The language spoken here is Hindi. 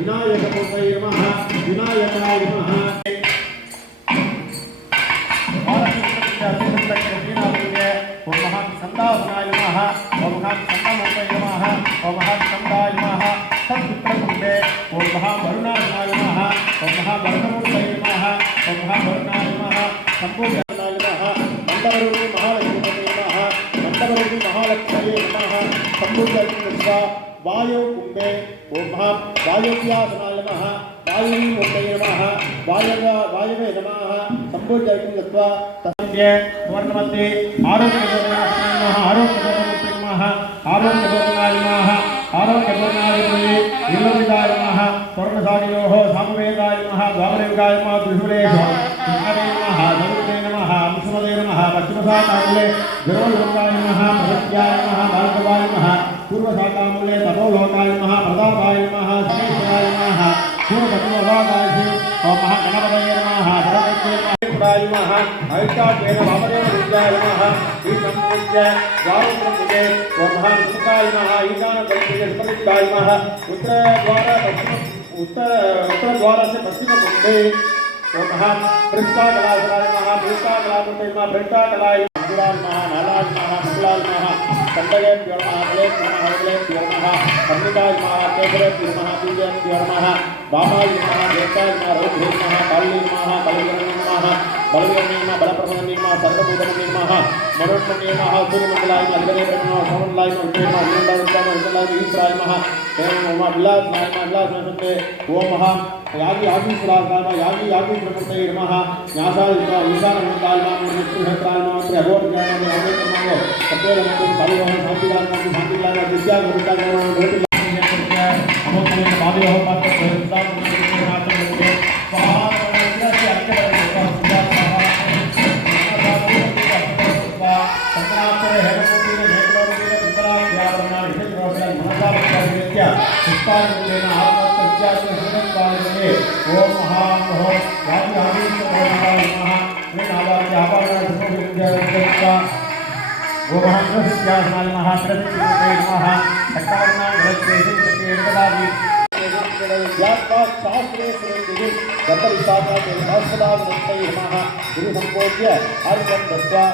विनायकमूर्तये नमः विनायकाय नमः ओम महासंदासनाय नमः ओम महासंदामूर्तये नमः ओम महासंदाय नमः तत्पुत्रकुंडे ओम महावरुणाय नमः ओम महावरुणमूर्तये नमः ओम महावरुणाय नमः संपूर्णाय नमः मंडवरुणि महालक्ष्मीपते नमः मंडवरुणि महालक्ष्म्ये नमः संपूर्णकुंडे वायु कुंडे ओम महावायुव्यासनाय नमः वायुमूर्तये नमः वायवे नमः संपूर्णकुंडे तस्य वर्णमते आरोग्यवर्णाय नमः आरोग्यवर्णमूर्तये नमः आरोग्यवर्णाय नमः आरोग्यवर्णाय नीलविदाय नमः स्वर्णसागियोः सामवेदाय नमः द्वापरयुगाय नमः त्रिशूलेश कृष्णवे नमः धनुते नमः अंशुमदे नमः पश्चिमसाकामूले जरोलोकाय नमः प्रगत्याय नमः बालकवाय नमः पूर्वसाकामूले तपोलोकाय नमः प्रतापाय नमः सुरेश्वराय नमः पूर्वपतिमभागाय ओम महागणपतये नमः सरस्वत्यै नमः ऐकाकेन वामदेव विद्याय नमः ईशंपूज्य द्वारपुरमुखे ओम महाविष्णुकाय नमः ईशानकल्पिते स्मृतिकाय नमः उत्तरद्वारस्य पश्चिममुखे ओम महापृष्ठाकलाय नमः पृष्ठाकलामूर्तये नमः पृष्ठाकलाय नमः नालाय नमः मंगलाय नमः कंडलेभ्यो नमः हवलेभ्यो नमः कन्निकाय नमः केसरेभ्यो नमः बीजेभ्यो नमः वामाय नमः ज्येष्ठाय नमः रौद्रे नमः काल्ये नमः कलिगणे नमः बलवीरणे नमः बलप्रभवने नमः सर्वभूतमने नमः मनोन्मने नमः सूर्यमंगलाय नमः अधिगणे नमः सोमलाय नमः विष्णुलाय ईश्वराय नमः ओम विलासनाय नमः विलासनाय ओम यागी यागीश्वराय नमः यागीश्वरमूर्तये नमः न्यासाय ईशानमूर्ताय नमः विष्णुहत्राय नमः अघोरज्ञाय नमः अमृतमंगो सत्यमंगो कालियोः शान्तिलाय नमः शान्तिलाय नमः विद्यागुरुताय नमः अमोघमेन भावयोः पात्रः ओम महामहो यागी आदिश्वराय नमः वेदावाक्य आपादनाय ओम महाप्रसिद्ध्यासनाय नमः प्रसिद्धिमूर्तये नमः सक्तावर्णाय गणेशेशे एकदादि शास्त्रे श्रेणिः गतविशाखाते शास्त्रदामूर्तये नमः गुरुसम्पोज्य अर्घ्यं दत्त्वा